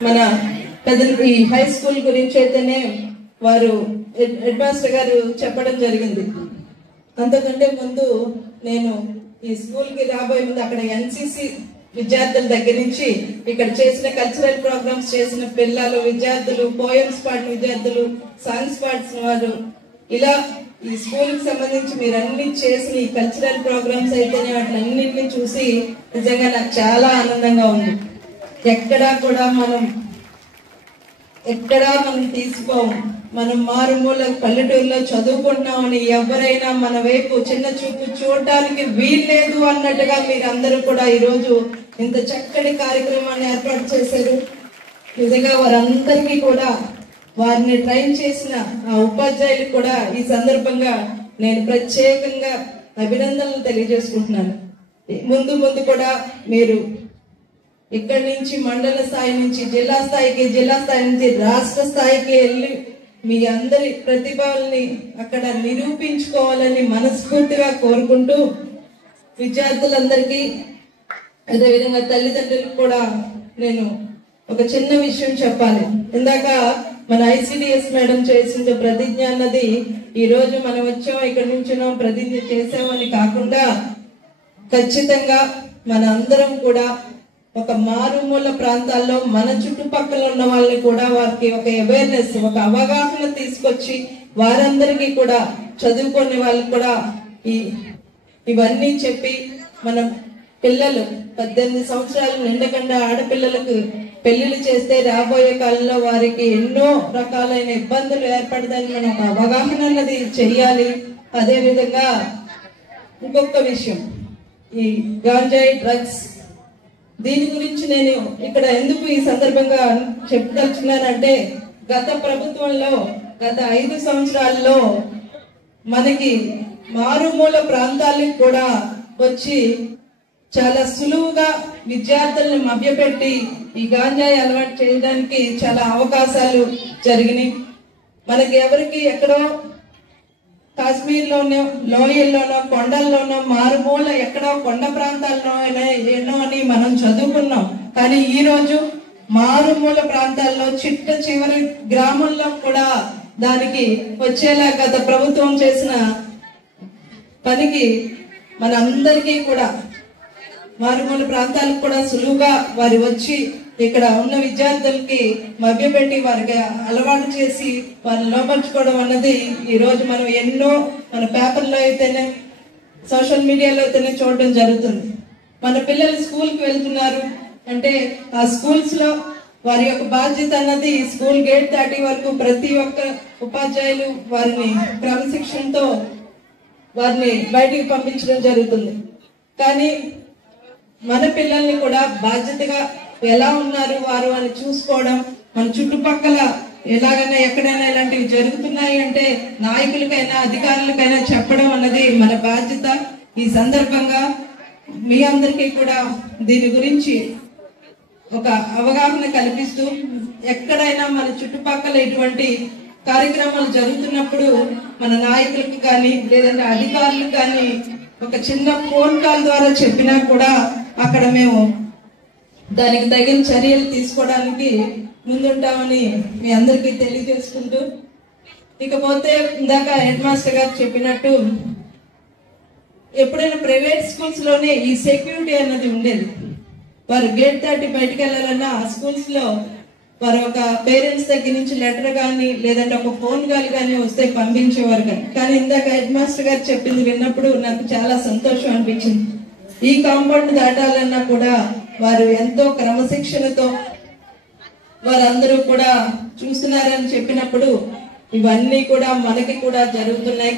మన ఈ high school గురించి అయితేనే వారు హెడ్ మాస్టర్ గారు చెప్పడం జరిగింది. అంతకంటే ముందు నేను ఈ స్కూల్ కి రాబోయే ముందు అక్కడ ఎన్సిసి విద్యార్థుల దగ్గర నుంచి ఇక్కడ చేసిన కల్చరల్ ప్రోగ్రామ్స్ చేసిన పిల్లలు విద్యార్థులు, పోయమ్స్ పాడిన విద్యార్థులు, సాంగ్స్ పాడిన వారు, ఇలా ఈ స్కూల్ కి సంబంధించి మీరు అన్ని చేసిన ఈ కల్చరల్ ప్రోగ్రామ్స్ అయితేనే వాటిని చూసి నిజంగా నాకు చాలా ఆనందంగా ఉంది. ఎక్కడా మనం తీసుకోము. మనం మారుమూల పల్లెటూరులో చదువుకుంటున్నామని ఎవరైనా మన వైపు చిన్న చూపు చూడటానికి వీల్లేదు అన్నట్టుగా మీరందరూ కూడా ఈరోజు ఇంత చక్కటి కార్యక్రమాన్ని ఏర్పాటు చేశారు. నిజంగా వారందరికీ కూడా వారిని ట్రైన్ చేసిన ఆ ఉపాధ్యాయులకు కూడా ఈ సందర్భంగా నేను ప్రత్యేకంగా అభినందనలు తెలియజేసుకుంటున్నాను. ముందు కూడా మీరు ఇక్కడి నుంచి మండల స్థాయి నుంచి జిల్లా స్థాయికి, జిల్లా స్థాయి నుంచి రాష్ట్ర స్థాయికి వెళ్ళి మీ అందరి ప్రతిభల్ని అక్కడ నిరూపించుకోవాలని మనస్ఫూర్తిగా కోరుకుంటూ, విద్యార్థులందరికీ అదేవిధంగా తల్లిదండ్రులకు కూడా నేను ఒక చిన్న విషయం చెప్పాలి. ఇందాక మన ఐసిడిఎస్ మేడం చేసిన ప్రతిజ్ఞ అన్నది ఈ రోజు మనం వచ్చాం, ఇక్కడి నుంచినో ప్రతిజ్ఞ చేసామని కాకుండా ఖచ్చితంగా మన అందరం కూడా ఒక మారుమూల ప్రాంతాల్లో మన చుట్టుపక్కల ఉన్న వాళ్ళని కూడా వారికి ఒక అవేర్నెస్, ఒక అవగాహన తీసుకొచ్చి వారందరికీ కూడా చదువుకునే వాళ్ళకి కూడా ఇవన్నీ చెప్పి మనం పిల్లలు 18 సంవత్సరాలు నిండకుండా ఆడపిల్లలకు పెళ్లిళ్ళు చేస్తే రాబోయే కాలంలో వారికి ఎన్నో రకాలైన ఇబ్బందులు ఏర్పడదని మనం ఒక అవగాహన అన్నది చెయ్యాలి. అదేవిధంగా ఇంకొక విషయం, ఈ గాంజాయి డ్రగ్స్, దీని గురించి నేను ఇక్కడ ఎందుకు ఈ సందర్భంగా చెప్పదలుచుకున్నానంటే, గత ప్రభుత్వంలో గత 5 సంవత్సరాల్లో మనకి మారుమూల ప్రాంతాలకు కూడా వచ్చి చాలా సులువుగా విద్యార్థులను మభ్యపెట్టి ఈ గాంజాయి అలవాటు చేయడానికి చాలా అవకాశాలు జరిగినాయి. మనకి ఎవరికి ఎక్కడో కాశ్మీర్లోనో, లోయల్లోనో, కొండల్లోనో, మారుమూల ఎక్కడో కొండ ప్రాంతాల్లో ఎన్నో అని మనం చదువుకున్నాం. కానీ ఈ రోజు మారుమూల ప్రాంతాల్లో చిట్ట చివరి గ్రామంలో కూడా దానికి వచ్చేలా గత ప్రభుత్వం చేసిన పనికి మనందరికీ కూడా మారుమూల ప్రాంతాలకు కూడా సులువుగా వారి వచ్చి ఇక్కడ ఉన్న విద్యార్థులకి మభ్యపెట్టి వారికి అలవాటు చేసి వారిని లోపరుచుకోవడం అన్నది ఈ రోజు మనం ఎన్నో మన పేపర్లో అయితేనే, సోషల్ మీడియాలో అయితేనే చూడడం జరుగుతుంది. మన పిల్లలు స్కూల్కి వెళ్తున్నారు అంటే ఆ స్కూల్స్ లో వారి యొక్క బాధ్యత అన్నది స్కూల్ గేట్ దాటి వరకు ప్రతి ఒక్క ఉపాధ్యాయులు వారిని క్రమశిక్షణతో వారిని బయటికి పంపించడం జరుగుతుంది. కానీ మన పిల్లల్ని కూడా బాధ్యతగా ఎలా ఉన్నారు వారు అని చూసుకోవడం, మన చుట్టుపక్కల ఎలాగైనా ఎక్కడైనా ఇలాంటివి జరుగుతున్నాయి అంటే నాయకులకైనా అధికారులకైనా చెప్పడం అన్నది మన బాధ్యత. ఈ సందర్భంగా మీ అందరికీ కూడా దీని గురించి ఒక అవగాహన కల్పిస్తూ, ఎక్కడైనా మన చుట్టుపక్కల ఇటువంటి కార్యక్రమాలు జరుగుతున్నప్పుడు మన నాయకులకు కానీ లేదంటే అధికారులకు కానీ ఒక చిన్న ఫోన్ కాల్ ద్వారా చెప్పినా కూడా అక్కడ మేము దానికి తగిన చర్యలు తీసుకోవడానికి ముందుంటామని మీ అందరికీ తెలియజేసుకుంటూ, ఇకపోతే ఇందాక హెడ్ మాస్టర్ గారు చెప్పినట్టు ఎప్పుడైనా ప్రైవేట్ స్కూల్స్ లోనే ఈ సెక్యూరిటీ అన్నది ఉండేది. వారు గేట్ దాటి బయటకు వెళ్ళాలన్నా ఆ స్కూల్స్ లో వారు ఒక పేరెంట్స్ దగ్గర నుంచి లెటర్ కానీ లేదంటే ఒక ఫోన్ కాల్ కానీ వస్తే పంపించేవారు. కానీ ఇందాక హెడ్ మాస్టర్ గారు చెప్పింది విన్నప్పుడు నాకు చాలా సంతోషం అనిపించింది. ఈ కాంపౌండ్ దాటాలన్నా కూడా వారు ఎంతో క్రమశిక్షణతో వారందరూ కూడా చూస్తున్నారని చెప్పినప్పుడు ఇవన్నీ కూడా మనకి కూడా జరుగుతున్నాయి.